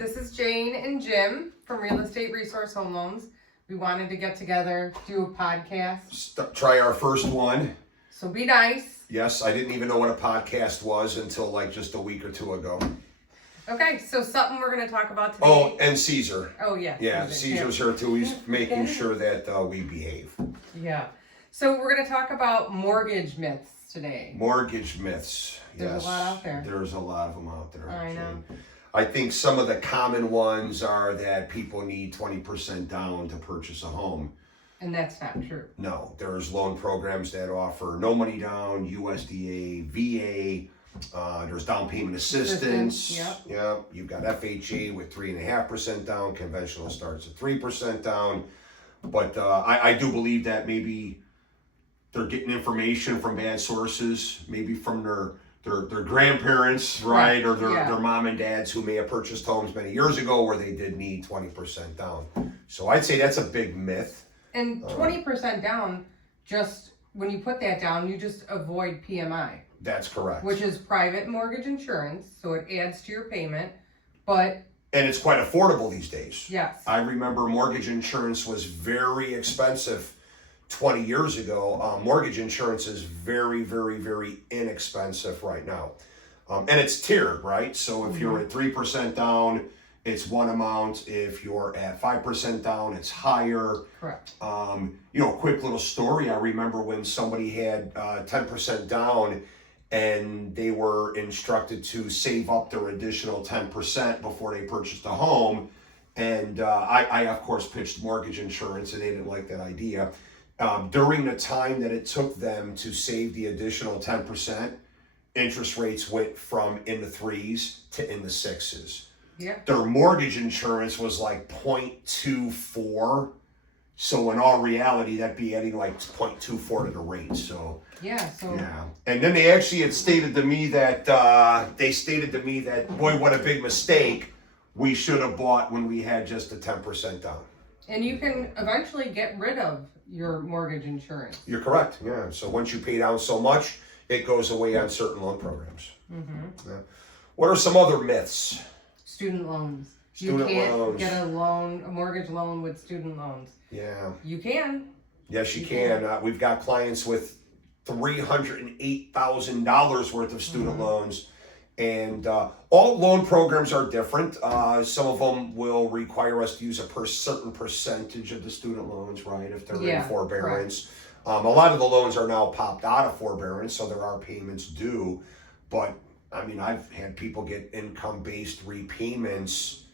This is Jane and Jim from Real Estate Resource Home Loans. We wanted to get together, do a podcast. Try our first one. So be nice. Yes, I didn't even know what a podcast was until like just a week or two ago. Okay, so something we're going to talk about today. Oh, and Caesar. Oh, yes. Yeah, Caesar's here too. He's making sure that we behave. Yeah. So we're going to talk about mortgage myths today. Mortgage myths. There's yes. a lot out there. There's a lot of them out there. I know. I think some of the common ones are that people need 20% down to purchase a home. And that's not true. No, there's loan programs that offer no money down, USDA, VA, there's down payment assistance. Yep. You've got FHA with 3.5% down, conventional starts at 3% down. But I do believe that maybe they're getting information from bad sources, maybe from their grandparents, right? Or their mom and dads who may have purchased homes many years ago where they did need 20% down. So I'd say that's a big myth. And 20% down, just when you put that down, you just avoid PMI. That's correct. Which is private mortgage insurance, so it adds to your payment, but... And it's quite affordable these days. Yes. I remember mortgage insurance was very expensive 20 years ago. Mortgage insurance is very, very, very inexpensive right now. And it's tiered, right? So if you're at 3% down, it's one amount. If you're at 5% down, it's higher. Correct. Quick little story. I remember when somebody had 10% down and they were instructed to save up their additional 10% before they purchased a home. And I, of course, pitched mortgage insurance and they didn't like that idea. During the time that it took them to save the additional 10%, interest rates went from in the 3s to in the 6s. Yeah. Their mortgage insurance was like 0.24. So in all reality, that'd be adding like 0.24 to the rate. So yeah. And then they actually had stated to me that boy, what a big mistake we should have bought when we had just a 10% down. And you can eventually get rid of your mortgage insurance. You're correct. Yeah. So once you pay down so much, it goes away on certain loan programs. Mm-hmm. Yeah. What are some other myths? Student loans. Student you can't loans. get a mortgage loan with student loans. Yeah. You can. Yes, you can. We've got clients with $308,000 worth of student loans. And all loan programs are different. Some of them will require us to use a certain percentage of the student loans, right, if they're in forbearance. A lot of the loans are now popped out of forbearance, so there are payments due. But, I mean, I've had people get income-based repayments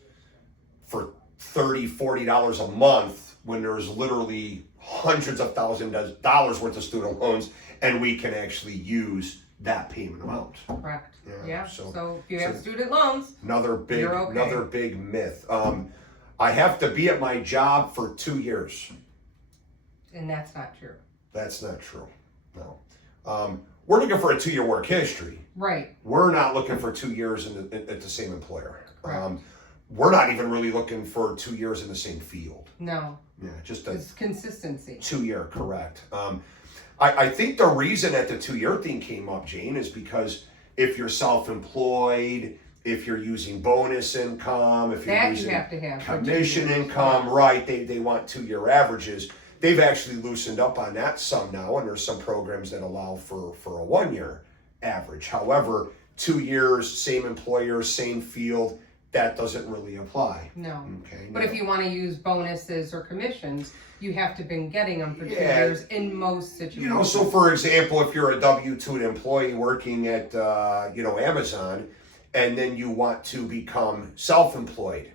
for $30, $40 a month when there's literally hundreds of thousands of dollars worth of student loans, and we can actually use that payment amount. Correct. Yeah. So if you have so student loans, another big myth. I have to be at my job for 2 years. And that's not true. That's not true. No. We're looking for a 2-year work history. Right. We're not looking for 2 years at the same employer. Correct. We're not even really looking for 2 years in the same field. No. Yeah, just it's consistency. 2-year, correct. I think the reason that the 2-year thing came up, Jane, is because if you're self-employed, if you're using bonus income, if you're using you have to have commission income, right, they want 2-year averages. They've actually loosened up on that some now, and there's some programs that allow for a 1-year average. However, 2 years, same employer, same field, that doesn't really apply. No. Okay. But if you want to use bonuses or commissions, you have to have been getting them for 2 years in most situations. So for example, if you're a W-2 employee working at, Amazon, and then you want to become self-employed,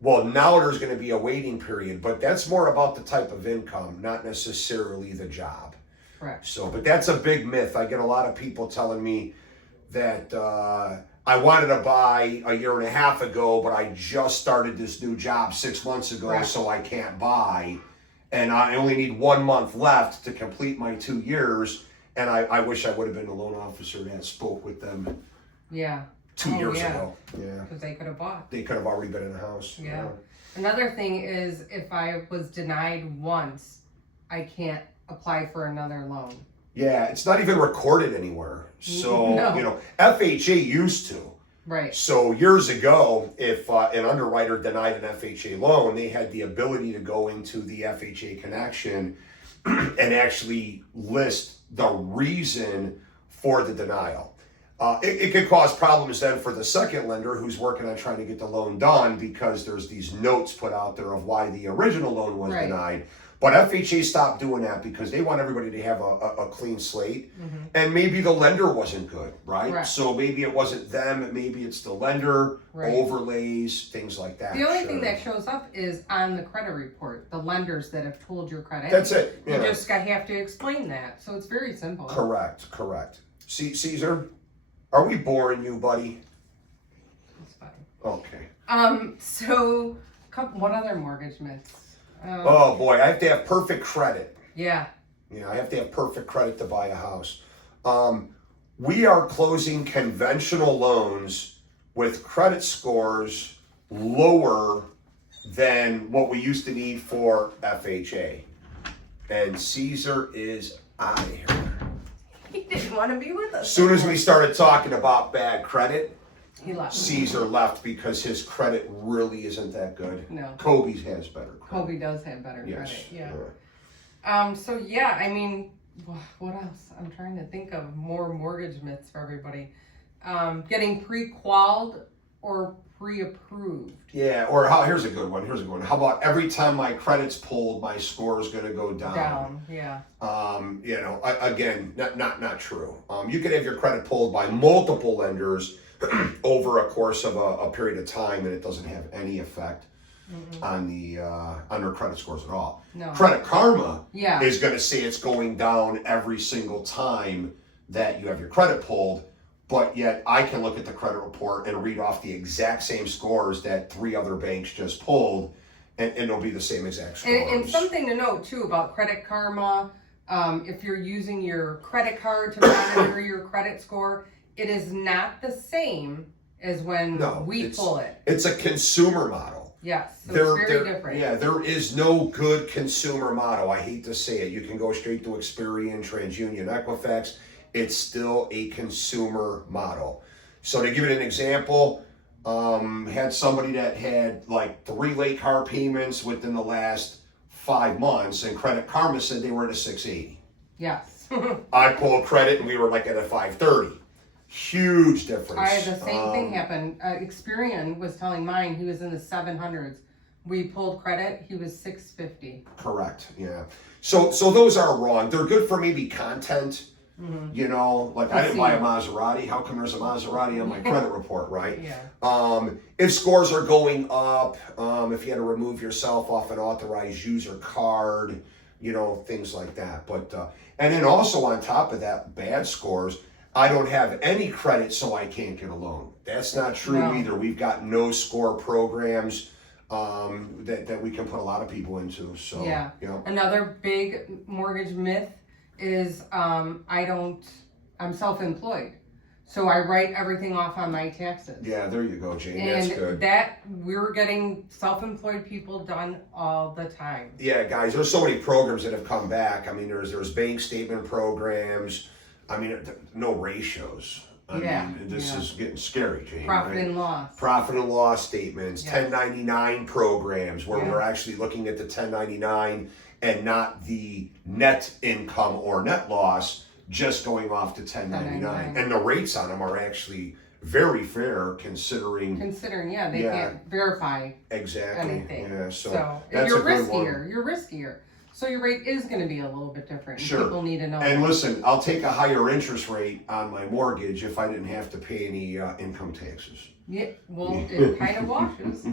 well, now there's going to be a waiting period, but that's more about the type of income, not necessarily the job. Correct. So, but that's a big myth. I get a lot of people telling me that I wanted to buy a year and a half ago, but I just started this new job 6 months ago, so I can't buy. And I only need 1 month left to complete my 2 years. And I wish I would have been the loan officer that spoke with them 2 years ago. Yeah. Because they could have bought. They could have already been in the house. Yeah. Another thing is if I was denied once, I can't apply for another loan. Yeah, it's not even recorded anywhere. So, FHA used to. Right. So years ago, if an underwriter denied an FHA loan, they had the ability to go into the FHA connection and actually list the reason for the denial. It could cause problems then for the second lender who's working on trying to get the loan done, because there's these notes put out there of why the original loan was denied. But FHA stopped doing that because they want everybody to have a clean slate. And maybe the lender wasn't good, right? So maybe it wasn't them, maybe it's the lender, overlays, things like that. The only thing that shows up is on the credit report, the lenders that have told your credit. That's it. You just have to explain that. So it's very simple. Correct. See, Caesar, are we boring you, buddy? It's fine. Okay. So what other mortgage myths? Oh boy, I have to have perfect credit. Yeah. I have to have perfect credit to buy a house. We are closing conventional loans with credit scores lower than what we used to need for FHA. And Caesar is out of here. He didn't want to be with us. As soon as we started talking about bad credit, he left. Caesar left because his credit really isn't that good. No. Kobe's has better credit. Kobe does have better credit. Yeah. So yeah, I mean, what else? I'm trying to think of more mortgage myths for everybody. Getting pre-qualified or pre-approved. Yeah, or here's a good one. How about every time my credit's pulled, my score is going to go down? Yeah. Again, not true. You could have your credit pulled by multiple lenders over a course of a period of time, and it doesn't have any effect on their credit scores at all. No. Credit Karma is going to say it's going down every single time that you have your credit pulled, but yet I can look at the credit report and read off the exact same scores that 3 other banks just pulled, and it'll be the same exact scores. And something to note too about Credit Karma, if you're using your credit card to monitor your credit score, it is not the same as when we pull it. It's a consumer model. Yes, so it's very different. Yeah, there is no good consumer model. I hate to say it. You can go straight to Experian, TransUnion, Equifax. It's still a consumer model. So to give it an example, had somebody that had like 3 late car payments within the last 5 months, and Credit Karma said they were at a 680. Yes. I pulled credit and we were like at a 530. Huge difference. I had the same thing happen. Experian was telling mine he was in the 700s. We pulled credit, he was 650. Correct. Yeah. So those are wrong. They're good for maybe content. Like I didn't buy a Maserati. How come there's a Maserati on my credit report, right? Yeah. If scores are going up, if you had to remove yourself off an authorized user card, things like that. But and then also on top of that, bad scores. I don't have any credit, so I can't get a loan. That's not true either. We've got no score programs that we can put a lot of people into. So Another big mortgage myth is I'm self-employed, so I write everything off on my taxes. Yeah, there you go, Jane. And that's good. That we're getting self-employed people done all the time. Yeah, guys, there's so many programs that have come back. I mean, there's bank statement programs. I mean, no ratios. I mean, this is getting scary, Jane. Profit and loss. Profit and loss statements, 1099 programs where we're actually looking at the 1099 and not the net income or net loss, just going off to 1099. And the rates on them are actually very fair considering they can't verify anything. Yeah, so that's you're a good riskier. one. You're riskier. So your rate is going to be a little bit different. Sure. People need to know. And listen, I'll take a higher interest rate on my mortgage if I didn't have to pay any income taxes. Yeah, well, it kind of washes.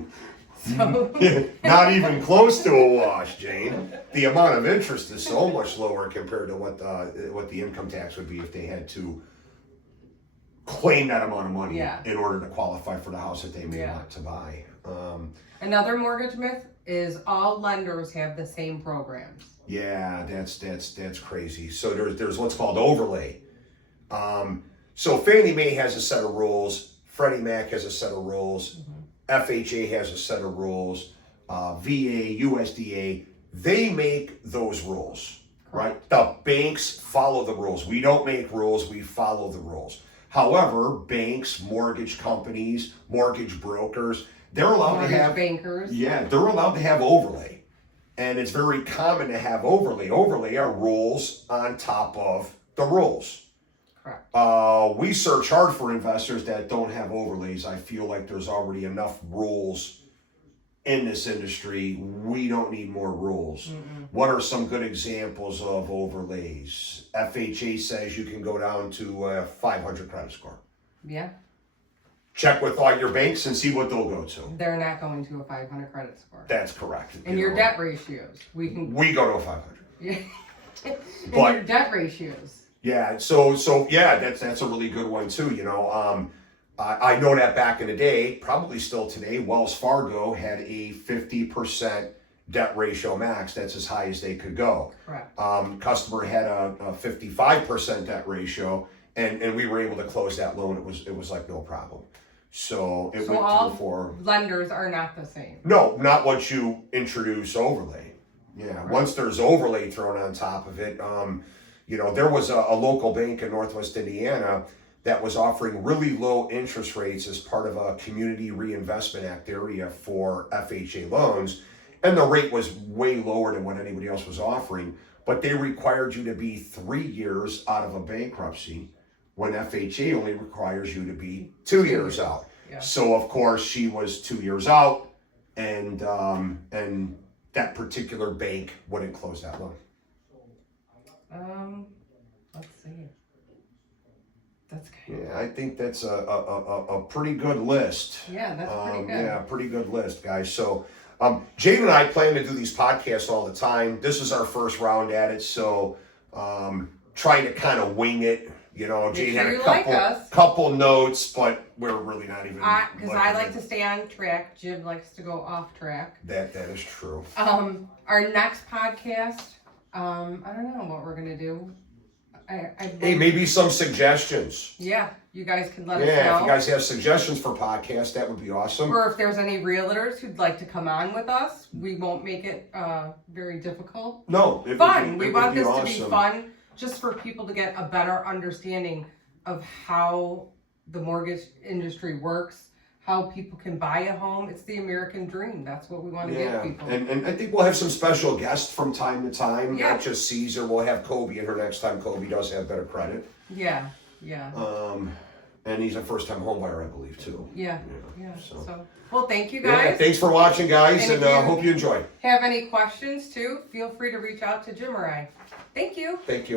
So Not even close to a wash, Jane. The amount of interest is so much lower compared to what the income tax would be if they had to claim that amount of money in order to qualify for the house that they may want to buy. Another mortgage myth is all lenders have the same programs. Yeah, that's crazy. So there's what's called overlay. So Fannie Mae has a set of rules, Freddie Mac has a set of rules, FHA has a set of rules, VA, USDA, they make those rules, right? The banks follow the rules. We don't make rules, we follow the rules. However, banks, mortgage companies, mortgage brokers, they're allowed to have bankers. Yeah, they're allowed to have overlay. And it's very common to have overlay. Overlay are rules on top of the rules. Correct. We search hard for investors that don't have overlays. I feel like there's already enough rules in this industry. We don't need more rules. What are some good examples of overlays? FHA says you can go down to a 500 credit score. Yeah. Check with all your banks and see what they'll go to. They're not going to a 500 credit score. That's correct. And your debt ratios. We go to a 500. Yeah. And But your debt ratios. yeah, so yeah, that's a really good one too. I know that back in the day, probably still today, Wells Fargo had a 50% debt ratio max. That's as high as they could go. Correct. Customer had a 55% debt ratio, and we were able to close that loan. It was like no problem. So it went all through for lenders are not the same. No, not once you introduce overlay. Yeah, Right. Once there's overlay thrown on top of it, there was a local bank in Northwest Indiana that was offering really low interest rates as part of a Community Reinvestment Act area for FHA loans. And the rate was way lower than what anybody else was offering, but they required you to be 3 years out of a bankruptcy when FHA only requires you to be 2 years out. Yeah. So of course she was 2 years out, and that particular bank wouldn't close that loan. Let's see. That's kind Yeah, I think that's a pretty good list. Yeah, that's pretty good. Yeah, pretty good list, guys. So, Jade and I plan to do these podcasts all the time. This is our first round at it, so trying to kind of wing it. Jade had a couple notes, but we're really not even. Because I like to stay on track. Jim likes to go off track. That is true. Our next podcast, I don't know what we're gonna do. Hey, maybe some suggestions. Yeah, you guys can let us Yeah, know. if you guys have suggestions for podcasts, that would be awesome. Or if there's any realtors who'd like to come on with us, we won't make it very difficult. No, Fun. We want this awesome. to be fun, just for people to get a better understanding of how the mortgage industry works, how people can buy a home. It's the American dream. That's what we want to give people. And I think we'll have some special guests from time to time. Yeah. Not just Caesar. We'll have Kobe in her next time. Kobe does have better credit. Yeah. And he's a first-time home buyer, I believe, too. Yeah. So. So, well, thank you guys. Yeah, thanks for watching, guys, And and if you hope you enjoy. Have any questions too? Feel free to reach out to Jim or I. Thank you. Thank you.